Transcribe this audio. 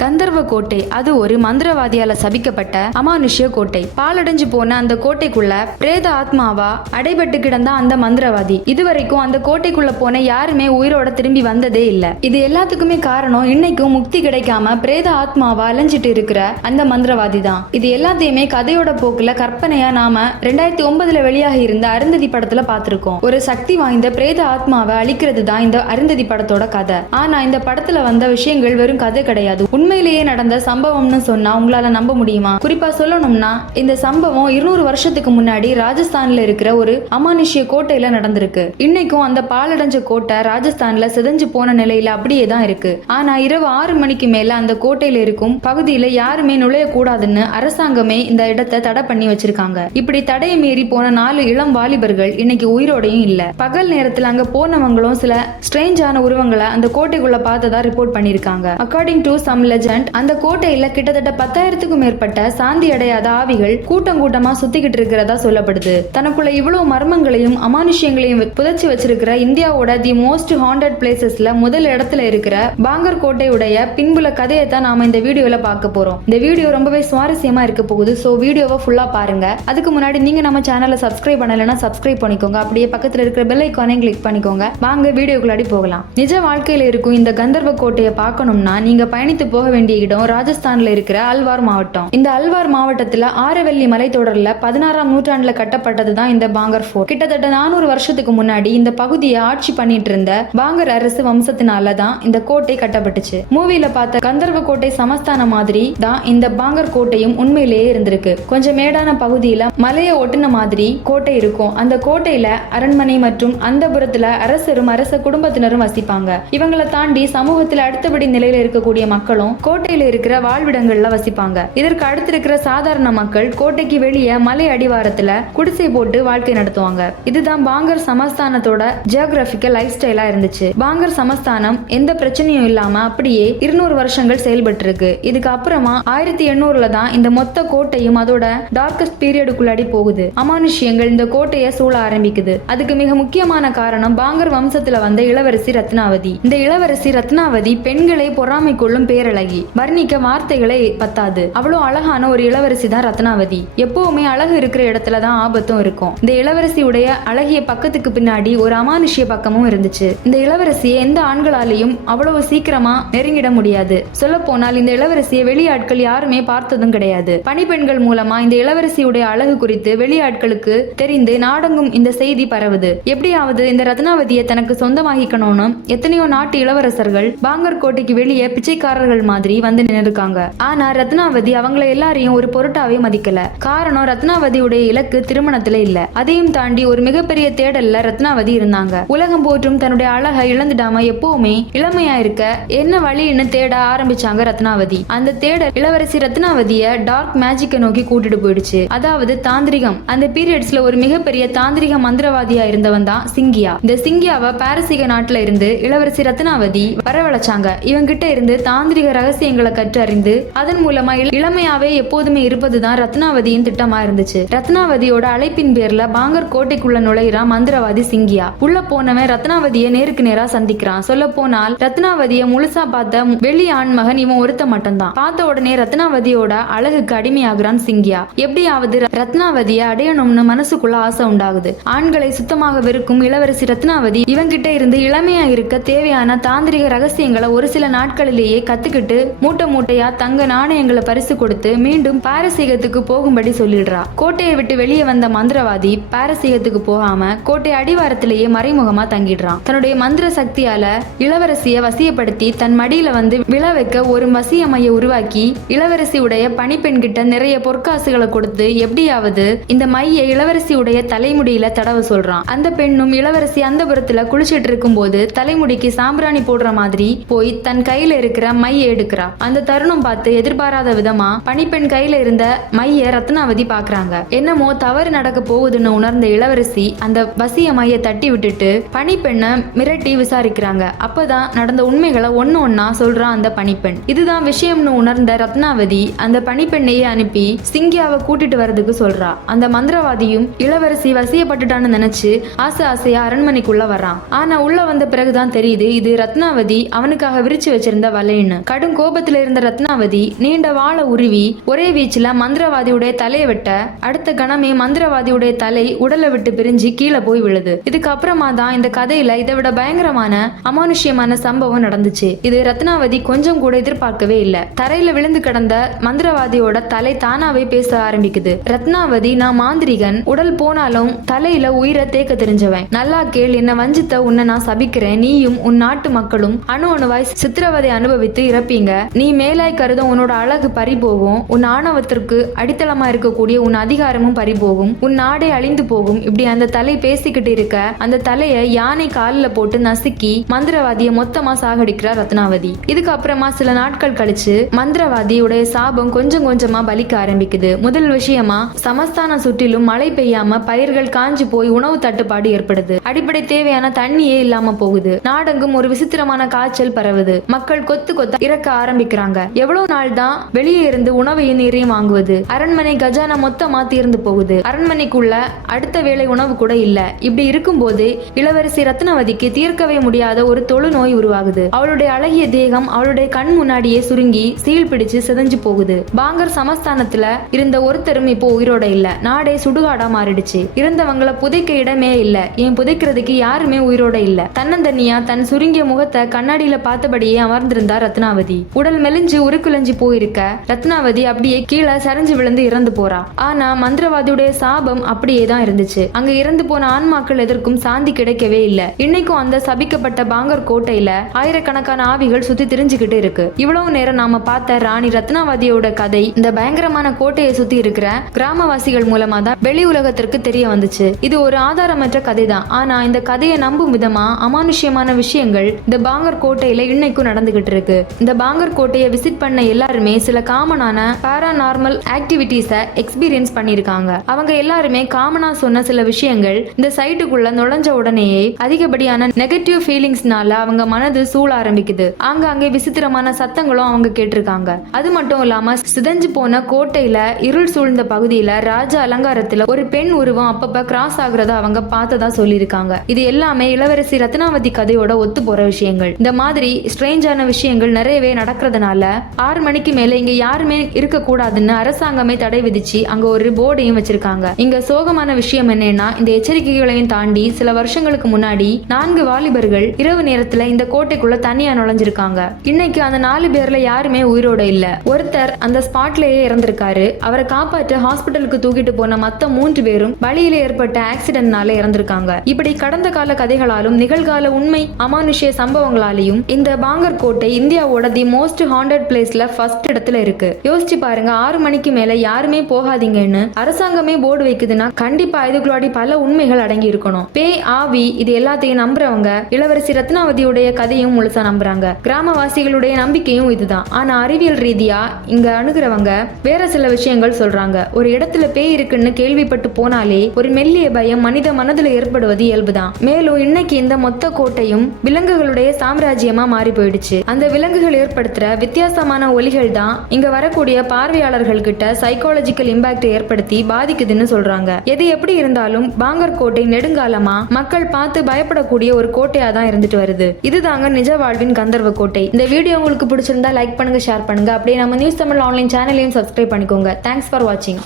கந்தர்வ கோட்டை அது ஒரு மந்திரவாதியால சபிக்கப்பட்ட அமானுஷ்ய கோட்டை. பாலடைஞ்சு போன அந்த கோட்டைக்குள்ள பிரேத ஆத்மாவா அடைபட்டு கிடந்த அந்த மந்திரவாதி இதுவரைக்கும் அந்த கோட்டைக்குள்ள போன யாருமே உயிரோட திரும்பி வந்ததே இல்ல. இது எல்லாத்துக்குமே காரணம் இன்னைக்கும் முக்தி கிடைக்காம பிரேத ஆத்மாவா அலைஞ்சிட்டு இருக்கிற அந்த மந்திரவாதி தான். இது எல்லாத்தையுமே கதையோட போக்குல கற்பனையா நாம 2009 வெளியாகி இருந்த அருந்ததி படத்துல பார்த்திருக்கோம். ஒரு சக்தி வாய்ந்த பிரேத ஆத்மாவை அழிக்கிறது தான் இந்த அருந்ததி படத்தோட கதை. ஆனா இந்த படத்துல வந்த விஷயங்கள் வெறும் கதை கிடையாது, உண்மையிலேயே நடந்த சம்பவம்னு சொன்னா உங்களால நம்ப முடியுமா? குறிப்பா சொல்லணும்னா இந்த சம்பவம் 200 வருஷத்துக்கு முன்னாடி ராஜஸ்தான்ல இருக்கிற ஒரு அமானுஷ்ய கோட்டையில நடந்திருக்கு. இன்னைக்கும் அந்த பாலடைஞ்ச கோட்டை ராஜஸ்தான்ல சிதைஞ்சு போன நிலையில அப்படியே தான் இருக்கு. ஆனா இரவு 6 மணிக்கு மேல அந்த கோட்டையில இருக்கும் பகுதியில யாருமே நுழைய கூடாதுன்னு அரசாங்கமே இந்த இடத்தை தடை பண்ணி வச்சிருக்காங்க. இப்படி தடையை மீறி போன 4 இளம் வாலிபர்கள் இன்னைக்கு உயிரோடையும் இல்ல. பகல் நேரத்துல அங்க போனவங்களும் சில ஸ்ட்ரேஞ்சான உருவங்களை அந்த கோட்டைக்குள்ள பார்த்ததா ரிப்போர்ட் பண்ணிருக்காங்க. அக்கார்டிங் டு சம் லெஜண்ட் அந்த கோட்டையில கிட்டத்தட்ட 10,000க்கும் மேற்பட்ட சாந்தி அடையாத ஆவிகள் கூட்டம் கூட்டமா சுத்திக்கிட்டு இருக்கிறதா சொல்லப்படுது. தனக்குள்ள இவ்வளவு மர்மங்களையும் அமானுஷ்யங்களையும் புதைச்சு வச்சிருக்கிற இந்தியாவோட தி மோஸ்ட் ஹாண்டட் பிளேசஸ்ல முதல் இடத்துல இருக்கிற பாங்கர் கோட்டையுடைய பின்புல கதையை தான் நாம இந்த வீடியோல பார்க்க போறோம். இந்த வீடியோ ரொம்பவே சுவாரஸ்யமா இருக்க போகுது. சோ வீடியோவை ஃபுல்லா பாருங்க. அதுக்கு முன்னாடி நீங்க நம்ம சேனலை சப்ஸ்கிரைப் பண்ணலைன்னா சப்ஸ்கிரைப் பண்ணிக்கோங்க. அப்படியே பக்கத்துல இருக்கிற பெல் ஐகானையும் கிளிக் பண்ணிக்கோங்க. வாங்க வீடியோக்குள்ளாடி போகலாம். நிஜ வாழ்க்கையில இருக்கும் இந்த கந்தர்வ கோட்டையை பார்க்கணும்னா நீங்க பயணித்து போக வேண்டிய இடம் ராஜஸ்தான்ல இருக்கிற அல்வார் மாவட்டம். இந்த அல்வார் மாவட்டத்துல ஆரவல்லி மலைத்தொடர்ல 16ஆம் நூற்றாண்டுல கட்டப்பட்டது தான் இந்த பாங்கர் ஃபோர்ட். கிட்டத்தட்ட 400 வருஷத்துக்கு முன்னாடி இந்த பகுதியை ஆட்சி பண்ணிட்டு இருந்த பாங்கர் அரசு வம்சத்தினால தான் இந்த கோட்டை கட்டப்பட்டுச்சு. மூவில பார்த்த கந்தர்வ கோட்டை சமஸ்தான மாதிரி தான் இந்த பாங்கர் கோட்டையும் உண்மையிலேயே இருந்திருக்கு. கொஞ்சம் மேடான பகுதியில மலையை ஒட்டின மாதிரி கோட்டை இருக்கும். அந்த கோட்டையில அரண்மனை மற்றும் அந்தபுரத்துல அரசரும் அரச குடும்பத்தினரும் வசிப்பாங்க. இவங்களை தாண்டி சமூகத்துல அடுத்தபடி நிலையில இருக்கக்கூடிய மக்களும் கோட்டையில இருக்கிற வாழ்விடங்கள்ல வசிப்பாங்க. இதற்கு அடுத்து இருக்கிற சாதாரண மக்கள் கோட்டைக்கு வெளியே மலை அடிவாரத்துல குடிசை போட்டு வாழ்க்கை நடத்துவாங்க. இதுதான் பாங்கர் சமஸ்தானத்தோட ஜியோகிராபிக்கல் லைஃப் ஸ்டைலா இருந்துச்சு. பாங்கர் சமஸ்தானம் எந்த பிரச்சனையும் இல்லாம அப்படியே 200 வருஷங்கள் செயல்பட்டு இருக்கு. இதுக்கு அப்புறமா 1800ல தான் இந்த மொத்த கோட்டையும் அதோட டார்க்கஸ்ட் பீரியடுக்குள்ளாடி போகுது. அமானுஷ்யங்கள் இந்த கோட்டையை சூழ ஆரம்பிக்குது. அதுக்கு மிக முக்கியமான காரணம் பாங்கர் வம்சத்துல வந்த இளவரசி ரத்னாவதி. இந்த இளவரசி ரத்னாவதி பெண்களை பொறாமை கொள்ளும் பேரழகி. வர்ணிக்க வார்த்தைகளே பத்தாது. அவ்வளவு அழகான ஒரு இளவரசி தான் ரத்னாவதி. எப்பவுமே அழகு இருக்கிற இடத்துல தான் ஆபத்தும் இருக்கும். இந்த இளவரசியுடைய அழகிய பக்கத்துக்கு பின்னாடி ஒரு அமானுஷ்ய பக்கமும் இருந்துச்சு. இந்த இளவரசியை எந்த ஆண்களாலையும் அவ்வளவு சீக்கிரமா நெருங்கிட முடியாது. சொல்ல போனால் இந்த இளவரசியை வெளியாட்கள் யாருமே பார்த்ததும் கிடையாது. பணிப்பெண்கள் மூலமா இந்த இளவரசியுடைய அழகு குறித்து வெளியாட்களுக்கு தெரிந்து நாடெங்கும் இந்த செய்தி பரவுது. எப்படியாவது இந்த ரத்னாவதியை தனக்கு சொந்தமாகிக்கணும்னு எத்தனையோ நாட்டு இளவரசர்கள் பாங்கர் கோட்டைக்கு வெளியே பிச்சைக்காரர்கள் மாதிரி வந்து நின்றுருக்காங்க. ஆனா ரத்னாவதி அவங்களை எல்லாரையும் ஒரு பொருட்டாவே மதிக்கல. காரணம் ரத்னாவதியுடைய இலக்கு திருமணத்துல இல்ல. அதையும் தாண்டி ஒரு மிகப்பெரிய தேடல்ல ரத்னாவதி இருந்தாங்க. உலகம் போற்றும் தன்னுடைய அழகை இழந்துடாம எப்பவுமே இளமையா இருக்க என்ன வழின்னு தேட ஆரம்பிச்சாங்க ரத்னாவதி. அந்த தேடல் இளவரசி ரத்னாவதிய டார்க் மேஜிக்கை நோக்கி கூட்டிட்டு போயிடுச்சு. அதாவது தாந்திரிகம். அந்த பீரியட்ஸ்ல ஒரு மிகப்பெரிய தாந்திரிக மந்திரவாதியா இருந்தவன் தான் சிங்கியா. இந்த சிங்கியாவை பாரசீக நாட்டுல இருந்து இளவரசி ரத்னாவதி வரவழைச்சாங்க. இவங்கிட்ட இருந்து தாந்திரிக ரகசியங்களை கற்றறிந்து அதன் மூலமா இளமையாவே எப்போதுமே இருப்பதுதான் ரத்னாவதியின் திட்டமா இருந்துச்சு. ரத்னாவதியோட அழைப்பின் பேர்ல பாங்கர் கோட்டைக்குள்ள நுழையிறான் மந்திரவாதி சிங்கியா. உள்ள போனவன் ரத்னாவதியை நேருக்கு நேரா சந்திக்கிறான். சொல்ல போனால் ரத்னாவதியை முழுசா பார்த்த வெளி ஆண்மகன் இவன் ஒருத்த மட்டும்தான். பார்த்த உடனே ரத்னாவதியோட அழகுக்கு அடிமையாகிறான் சிங்கியா. எப்படியாவது ரத்னாவதியை அடையணும்னு மனசுக்குள்ள ஆசை உண்டாகுது. ஆண்களை சுத்தமாக வெறுக்கும் இளவரசி ரத்னாவதி இவங்கிட்ட இருந்து இளமையா இருக்க தேவையான தாந்திரிக ரகசியங்களை ஒரு சில நாட்களிலேயே கத்துக்கிட்டு மூட்டை மூட்டையா தங்க நாணயங்களை பரிசு கொடுத்து மீண்டும் பாரசீகத்துக்கு போகும்படி சொல்லிடுறா. கோட்டையை விட்டு வெளியே வந்த மந்திரவாதி பாரசீகத்துக்கு போகாம கோட்டை அடிவாரத்திலேயே மறைமுகமா தங்கிடுறான். தன்னுடைய மந்திர சக்தியால இளவரசியை வசியப்படுத்தி தன் மடியில வந்து விழ வைக்க ஒரு வசிய மைய உருவாக்கி இளவரசியுடைய பணிப்பெண் கிட்ட நிறைய பொற்காசுகளை கொடுத்து எப்படியாவது இந்த மைய இளவரசியுடைய தலைமுடியில தடவ சொல்றான். அந்த பெண்ணும் இளவரசி அந்த புறத்துல குளிச்சிட்டு இருக்கும் போது தலைமுடிக்கு சாம்பிராணி போடுற மாதிரி போய் தன் கையில இருக்கிற மைய எடுக்கிறா. அந்த தருணம் பார்த்து எதிர்பாராத விதமா பணிப்பெண் கையில இருந்த மைய ரத்னாவதி பாக்குறாங்க. என்னமோ தவறு நடக்க போகுதுன்னு உணர்ந்த இளவரசி அந்த வசிய மைய தட்டி விட்டுட்டு பணிப்பெண்ணை மிரட்டி விசாரிக்கிறாங்க. அப்பதான் நடந்த உண்மைகளை ஒன்னு ஒன்னா சொல்றான் அந்த பணிப்பெண். இதுதான் விஷயம்னு உணர்ந்த ரத்னாவதி அந்த பணிப்பெண்ணையே அனுப்பி சிங்கியாவை கூட்டிட்டு வரதுக்கு சொல்றா. அந்த மந்திரவாதியும் இளவரசி வசியப்பட்டுட்டான்னு நினைச்சு ஆசை ஆசையா அரண்மனைக்குள்ள வர்றான். ஆனா உள்ள வந்த பிறகுதான் தெரியுது இது ரத்னாவதி அவனுக்காக விரிச்சு வச்சிருந்த வலைன்னு. கடும் கோபத்துல இருந்த ரத்னாவதி நீண்ட வாளை உருவி ஒரே வீச்சுல மந்திரவாதியுடைய தலையை வெட்ட அடுத்த கணமே மந்திரவாதியுடைய தலை உடலை விட்டு பிரிஞ்சு கீழே போய் விழுது. இதுக்கப்புறமா தான் இந்த கதையில இதை விட பயங்கரமான அமானுஷ்யமான சம்பவம் நடந்துச்சு. இது ரத்னாவதி கொஞ்சம் கூட எதிர்பார்க்கவே இல்ல. தரையில விழுந்து கிடந்த மந்திரவாதியோட தலை தானாவே பேச ஆரம்பிக்குது. ரத்னாவதி, நான் மாந்திரிகன், உடல் போனாலும் தலையில உயிரை தேக்க தெரிஞ்சவன். நல்லா கேள், என்ன வஞ்சித்த உன்னை நான் சபிக்கிறேன். நீயும் உன் நாட்டு மக்களும் அணு அணுவாய் சித்திரவதை அனுபவித்து இறப்பீங்க. நீ மேலாய் கருதும் உன்னோட அழகு பறிபோகும். உன் ஆணவத்திற்கு அடித்தளமா இருக்கக்கூடிய உன் அதிகாரமும் பறிபோகும். உன் நாடே அழிந்து போகும். இப்படி அந்த தலை பேசிக்கிட்டு இருக்க அந்த தலைய யானை காலில் போட்டு நசுக்கி மந்திரவாதிய மொத்தமா சாகடிக்கிறார் ரத்னாவதி. இதுக்கப்புறமா சில நாட்கள் கழிச்சு மந்திரவாதியுடைய சாபம் கொஞ்சம் கொஞ்சமா பலிக்க ஆரம்பிக்குது. முதல் விஷயமா சமஸ்தானம் சுற்றிலும் மழை பெய்யாம பயிர்கள் காஞ்சு போய் உணவு தட்டுப்பாடு ஏற்படுது. அடிப்படை தேவையான தண்ணியே இல்லாம போகுது. நாடெங்கும் ஒரு விசித்திரமான காய்ச்சல் பரவுது. மக்கள் கொத்து கொத்த இறக்க ஆரம்பிக்கிறாங்க. எவ்வளவு நாள் தான் வெளியே இருந்து உணவையும் நீரையும் வாங்குவது? அரண்மனை கஜானா மொத்தமா தீர்ந்து போகுது. அரண்மனைக்குள்ள அடுத்த வேளை உணவு கூட இல்ல. இப்படி இருக்கும்போது இளவரசி ரத்னாவதிக்கு தீர்க்கவே முடியாத ஒரு தொழுநோய் உருவாகுது. அவளுடைய அழகிய தேகம் அவளுடைய கண் முன்னாடியே சுருங்கி சீல் பிடிச்சு சிதைஞ்சு போகுது. பாங்கர் சமஸ்தானத்துல இருந்த ஒருத்தரும் இப்போ உயிரோட இல்ல. நாடே சுடுகாடா மாறிடுச்சு. இருந்தவங்களை புதைக்க இடமே இல்ல. ஏன் புதைக்கிறதுக்கு யாருமே உயிரோட இல்ல. தன்னந்தனியா தன் சுருங்கிய முகத்தை கண்ணாடியில பார்த்தபடியே அமர்ந்திருந்தா ரத்னாவதி. உடல் மெலிஞ்சு உருக்குலைஞ்சு போயிருக்க ரத்னாவதி அப்படியே கீழே சரிஞ்சு விழுந்து இறந்து போறா. ஆனா மந்திரவாதியுடைய சாபம் அப்படியே தான் இருந்துச்சு. அங்க இறந்து போன ஆன்மாக்கள் எதற்கும் சாந்தி கிடைக்கவே இல்ல. இன்னைக்கும் அந்த சபிக்கப்பட்ட பாங்கர் கோட்டையில ஆயிரக்கணக்கான ஆவிகள் சுத்தி திரிஞ்சுக்கிட்டு இருக்கு. இவ்வளவு நேரம் நாம பார்த்த ராணி ரத்னாவதியோட கதை இந்த பயங்கரமான கோட்டையை சுத்தி இருக்கிற கிராமவாசிகள் மூலமா தான் வெளி உலகத்திற்கு தெரிய வந்துச்சு. இது ஒரு ஆதாரமற்ற கதை தான். ஆனா இந்த கதையை நம்பும் விதமா அமானுஷ்யமான விஷயங்கள் இந்த பாங்கர் கோட்டையில இன்னைக்கும் நடந்துகிட்டு இருக்கு. இந்த பாங்கர் கோட்டையை விசிட் பண்ண எல்லாருமே சில காமனான பாராநார்மல் ஆக்டிவிட்டிஸை எக்ஸ்பீரியன்ஸ் பண்ணிருக்காங்க. அவங்க எல்லாருமே காமனா சொன்ன சில விஷயங்கள் இந்த சைட்டுக்குள்ள நுழைஞ்ச உடனேயே அதிகப்படியான நெகட்டிவ் ஃபீலிங்ஸ்னால அவங்க மனது சூழ ஆரம்பிக்குது. அங்கே விசித்திரமான சத்தங்களும் அவங்க கேட்டிருக்காங்க. அது மட்டும் இல்லாம சிதைஞ்சு போன கோட்டையில இருள் சூழ்ந்த பகுதியில ராஜ அலங்காரத்துல ஒரு பெண் உருவம் அப்பப்ப கிராஸ் ஆகுறத அவங்க பார்த்ததா சொல்லியிருக்காங்க. இது எல்லாமே இளவரசி ரத்னாவதி கதையோட ஒத்து போற விஷயங்கள். இந்த மாதிரி ஸ்ட்ரேஞ்சான விஷயங்கள் நிறையவே நடக்கிறதுனால 6 மணிக்கு மேல இங்க யாருமே இருக்க கூடாதுன்னு அரசாங்கமே தடை விதிச்சு அங்க ஒரு போர்டையும் வச்சிருக்காங்க. இங்க சோகமான விஷயம் என்னன்னா, இந்த எச்சரிக்கைகளையும் தாண்டி சில வருஷங்களுக்கு முன்னாடி 4 வாலிபர்கள் இரவு நேரத்துல இந்த கோட்டைக்குள்ள தனியா நுழைஞ்சிருக்காங்க. இன்னைக்கு அந்த 4 பேர்ல யாருமே உயிரோட இல்ல. ஒருத்தர் அந்த ஸ்பாட்லயே இறந்திருக்காரு. அவரை காப்பாற்ற ஹாஸ்பிட்டலுக்கு தூக்கிட்டு போன மத்த 3 பேரும் வழியில ஏற்பட்ட ஆக்சிடென்ட்னால இறந்திருக்காங்க. இப்படி கடந்த கால கதைகளாலும் நிகழ்கால உண்மை அமானுஷ்ய சம்பவங்களாலையும் இந்த பாங்கர் கோட்டை இந்தியாவோட தி மோஸ்ட் ஹாண்டட் பிளேஸ்ல ஃபர்ஸ்ட் இடத்துல இருக்கு. யோசிச்சு பாருங்க, 6 மணிக்கு மேல யாருமே போகாதீங்கன்னு அரசாங்கமே போர்டு வைக்குதுன்னா கண்டிப்பா இதுக்குள்ளாடி பல உண்மைகள் அடங்கி இருக்கணும். பேய், ஆவி இது எல்லாத்தையும் நம்புறவங்க இளவரசி ரத்னாவதியுடைய கதையும் முழுசா நம்புறாங்க. கிராமவாசிகளுடைய நம்பிக்கையும் இதுதான். ஆனா அறிவியல் ரீதியா இங்க அணுகிறவங்க வேற சில விஷயங்கள் சொல்றாங்க. ஒரு இடத்துல பேய் இருக்குன்னு கேள்விப்பட்டு போனாலே ஒரு மெல்லிய பயம் மனித மனதுல ஏற்படுவது இயல்புதான். மேலும் இன்னைக்கு இந்த மொத்த கோட்டையும் விலங்குகளுடைய சாம்ராஜ்யமா மாறி போயிடுச்சு. அந்த விலங்குகள் ஏற்படுத்துற வித்தியாசமான ஒலிகள் தான் இங்க வரக்கூடிய பார்வையாளர்கள் கிட்ட சைக்காலஜிக்கல் இம்பாக்ட் ஏற்படுத்தி பாதிக்குதுன்னு சொல்றாங்க. எது எப்படி இருந்தாலும் பாங்கர் கோட்டை நெடுங்காலமா மக்கள் பார்த்து பயப்படக்கூடிய ஒரு கோட்டையா தான் இருந்துட்டு வருது. இதுதாங்க நிஜ வாழ்வின் கந்தர்வ கோட்டை. இந்த வீடியோ உங்களுக்கு பிடிச்சிருந்தா லைக் பண்ணுங்க, ஷேர் பண்ணுங்க. அப்படியே நம்ம நியூஸ் தமிழ் ஆன்லைன் சேனலையும் சப்ஸ்கிரைப் பண்ணிக்கோங்க. தேங்க்ஸ் ஃபார் வாட்சிங்.